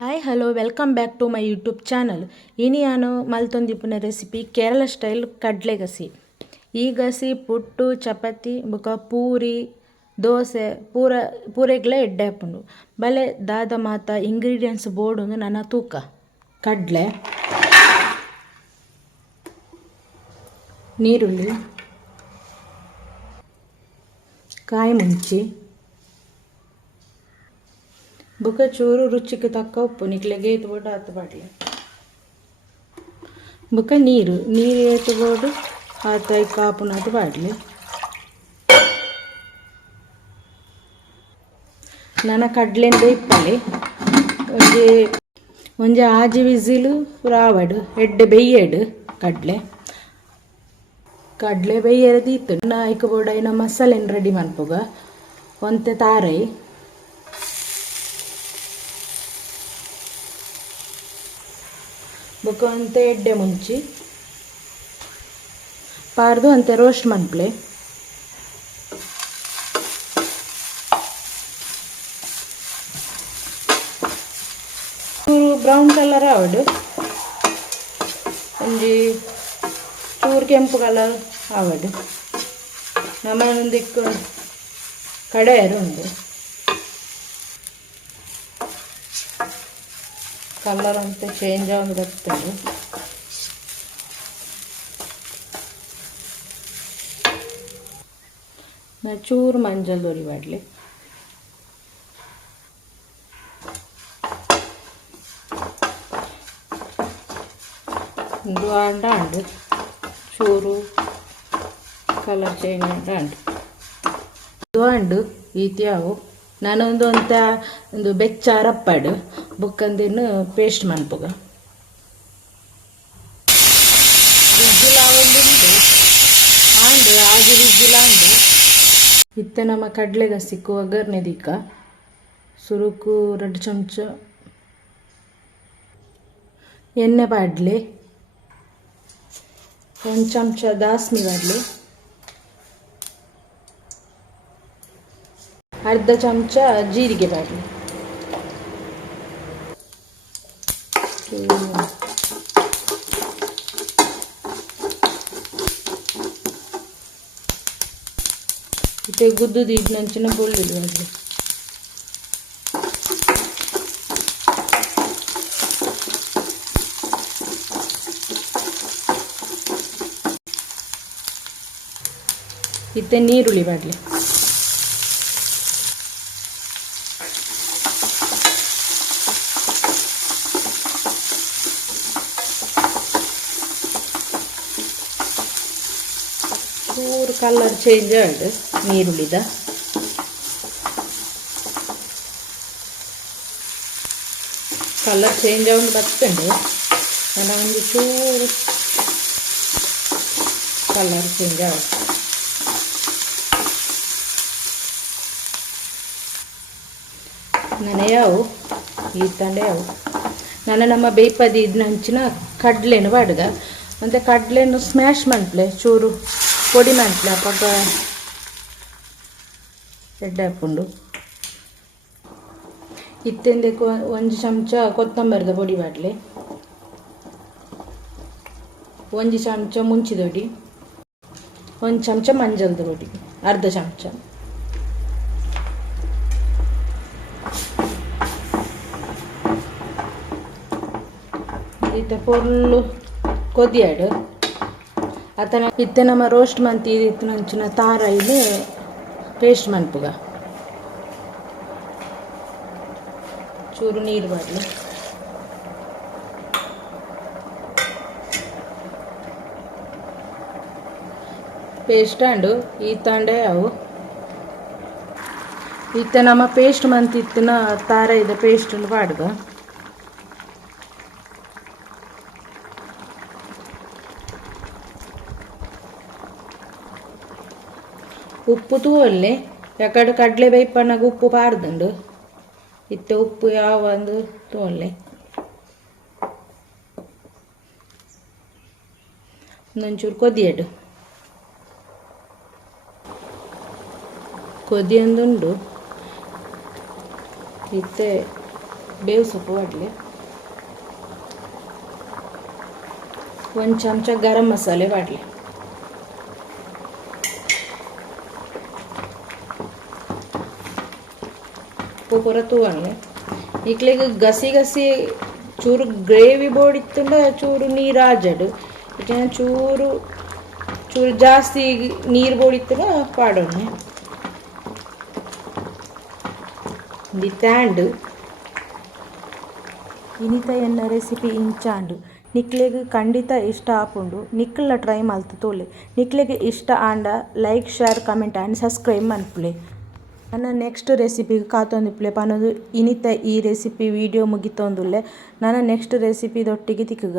Hi hello welcome back to my YouTube channel. ಇನಿ ನಾನು ಮಲ್ತೊಂದಿಪ್ಪುನ recipe Kerala style ಕಡ್ಲೆ ಗಸಿ. ಈ ಗಸಿ ಪುಟ್ಟು ಚಪಾತಿ ಬೊಕ ಪೂರಿ ದೋಸೆ ಪೂರೆಗ್ಲ ಎಡ್ಡೆ ಹಾಪುಂಡು. ಬಲೆ ದಾದ ಮಾತ ಇಂಗ್ರೀಡಿಯೆಂಟ್ಸ್ ಬೋರ್ಡ್ ಒಂದು ನನ್ನ ತೂಕ. ಕಡ್ಲೆ, ನೀರುಳ್ಳಿ, ಕಾಯಿ ಮುಂಚಿ ಬೊಕ ಚೂರು ರುಚಿಗೆ ತಕ್ಕ ಉಪ್ಪು ನಿಕ್ಲೆಗೆ ಏತುಬೋಡು ಆತು ಬಾಡ್ಲೆ. ಬೊಕ ನೀರು ಏತುಬೋಡು ಆತ ಐಕ್ ಆಪುನಾತು ಬಾಡ್ಲೆ. ನನ್ನ ಕಡ್ಲೆನ್ ಬೇಯ್ಪಲೆ ಒಂಜಿ ಆಜಿ ವಿಸಿಲು ರಾವಡ್ ಎಡ್ಡೆ ಬೆಯ್ಯಡ್ ಕಡ್ಲೆ ಬೆಯ್ಯರೆ ದೀತು ಐಕ್ ಬೋಡು ಐನ ಮಸಾಲೆನ್ ರೆಡಿ ಮನ್ಪುಗ. ಒಂತೆ ತಾರೈ, ಬೊಕ ಒಂತೆ ಎಡ್ಡೆ ಮುಂಚಿ ಪಾರ್ದು ಅಂತೆ ರೋಸ್ಟ್ ಮನ್ಪ್ಲೆ. ಚೂರು ಬ್ರೌನ್ ಕಲರ್ ಆವಡ್ ಒಂಜಿ ಚೂರು ಕೆಂಪು ಕಲರ್ ಆವಡ್ ನಮ್ಮನೊಂದಿಕ್ಕು ಕಡೆಯರು ಉಂಡು. ಕಲರ್ ಅಂತ ಚೇಂಜ್ ಆಗಿ ಬರ್ತದೆ. ನಾ ಚೂರು ಮಂಜಲ್ ದೊರಿ ಬಾಡ್ಲಿ. ಅಂಡು ಚೂರು ಕಲರ್ ಚೇಂಜ್ ಅಂಡು ಈತ್ಯಾವು ನಾನೊಂದು ಅಂತ ಒಂದು ಬೆಚ್ಚ ರಪ್ಪಡು ಬುಕ್ಕಂದೇನು ಪೇಸ್ಟ್ ಮನ್ಪುಗ. ವಿಜ್ಜಿಲ ಉಂಡು ಆಂಡು ಆಜಿ ವಿಜ್ಜಿಲ ಉಂಡು. ಇತ್ತೆ ನಮ್ಮ ಕಡ್ಲೆ ಗಸಿಕ್ಕು ಒಗ್ಗರ್ನೆ ದಿಕ್ಕ ಸುರುಕು 2 ಚಮಚ ಎಣ್ಣೆ ಬಾಡ್ಲಿ, 1 ಚಮಚ ದಾಸ್ಮಿ ಬಾಡ್ಲಿ, 1/2 ಚಮಚ ಜೀರಿಗೆ ಬಾಡ್ಲಿ, ಇತ್ತೆ ಗುದ್ದು ದೀಡ್ನಂಚಿನ ಬೆಳ್ಳುಳ್ಳಿ ಬಾಡ್ಲಿ, ಇತ್ತೆ ನೀರುಳ್ಳಿ ಬಾಡ್ಲಿ, ಚೂರು ಕಲರ್ ಚೇಂಜ್ ಆಡು ನೀರುಳ್ಳಿದ. ಕಲರ್ ಚೇಂಜ್ ಆಗಿ ಬರ್ತಂಡು ನನ್ನ ಒಂದು ಚೂರು ಕಲರ್ ಚೇಂಜ್ ಆಗ ನನಯಾವು ಈ ತಂಡೆಯಾವು ನನ್ನ ನಮ್ಮ ಬೇಯ್ಪದಿ ಇದ್ನಂಚಿನ ಕಡ್ಲೆನು ಬಾಡ್ಗ ಮತ್ತು ಕಡ್ಲೆನು ಸ್ಮ್ಯಾಶ್ ಮನ್ಪ್ಲೆ ಚೂರು ಪೊಡಿ ಮನ್ಪ್ಲೆ ಅಪ್ಪ ಎಡ್ಡೆ ಹಾಕ್ಕೊಂಡು. ಇತ್ತೆಂದಕ್ಕೆ 1 ಚಮಚ ಕೊತ್ತಂಬರಿದ ಪೊಡಿ ಬಾಡ್ಲೆ, 1 ಚಮಚ ಮುಂಚಿದೊಡಿ, 1 ಚಮಚ ಮಂಜಲ್ದ ಪೊಡಿ, 1/2 ಚಮಚ. ಇತ್ತ ಫುಲ್ಲು ಕೊದಿಯಾಡು ಆತನ ಇತ್ತೆ ನಮ್ಮ ರೋಸ್ಟ್ ಮಂತಿ ಇತ್ತಿನಂಚಿನ ತಾರ ಇಲ್ಲಿ ಪೇಸ್ಟ್ ಮನ್ಪುಗ. ಚೂರು ನೀರು ಬಾಡ್ಲಿ, ಪೇಸ್ಟ್ ಅಂಡು ಈ ತಂಡೆ ಅವು ಇತ್ತೆ ನಮ್ಮ ಪೇಸ್ಟ್ ಮಂತಿತ್ತಿನ ತಾರ ಇದ್ದ ಪೇಸ್ಟನ್ನು ಬಾಡ್ಗ. ಉಪ್ಪು ತೂವಲ್ಲೆ ಯಾಕಡೆ ಕಡ್ಲೆ ಬೇಯ್ಪಣ್ಣಾಗ ಉಪ್ಪು ಪಾರ್ದುಂಡು ಇತ್ತೆ ಉಪ್ಪು ಯಾವ ಒಂದು ತೂವಲ್ಲೆ. ಒಂಚೂರು ಕೊದಿಯಡು ಕೊದಿಯೊಂದುಂಡು ಇತ್ತೆ ಬೇವು ಸೊಪ್ಪು ಬಾಡಲೆ, 1 ಚಮಚ ಗರಂ ಮಸಾಲೆ ಬಾಡಲೆ, ಉಪ್ಪು ಪೂರ ತೂವಣೆ ಇಕ್ಲೆಗ್ ಗಸಿ ಗಸಿ ಚೂರು ಗ್ರೇವಿ ಬೋಡಿತ್ತುಂಡ ಚೂರು ನೀರು ಆಜಡು ಚೂರು ಚೂರು ಜಾಸ್ತಿ ನೀರು ಬೋಡಿತ್ತುಂಡ ಪಾಡೊಣ್ಣೆ ದಿ ತ್ಯಾಂಡ್ ಇನಿತ ಎನ್ನ ರೆಸಿಪಿ ಇಂಚಾಂಡು ನಿಕ್ಲೆಗ್ ಖಂಡಿತ ಇಷ್ಟ ಆಪುಂಡು. ನಿಕ್ಲ ಟ್ರೈ ಮಲ್ತು ತೋಲೆ. ನಿಕ್ಲೆಗ್ ಇಷ್ಟ ಆಂಡ like share comment and subscribe ಮನ್ಪುಲೆ. ನನ್ನ ನೆಕ್ಸ್ಟ್ ರೆಸಿಪಿಗೆ ಕಾತೊಂದಿಪ್ಪುಲೆ ಪನ್ನೊಂದು ಇನಿತ ಈ ರೆಸಿಪಿ ವಿಡಿಯೋ ಮುಗಿತೊಂದುಲ್ಲೆ. ನನ್ನ ನೆಕ್ಸ್ಟ್ ರೆಸಿಪಿದೊಟ್ಟಿಗೆ ತಿಕ್ಕುಗ.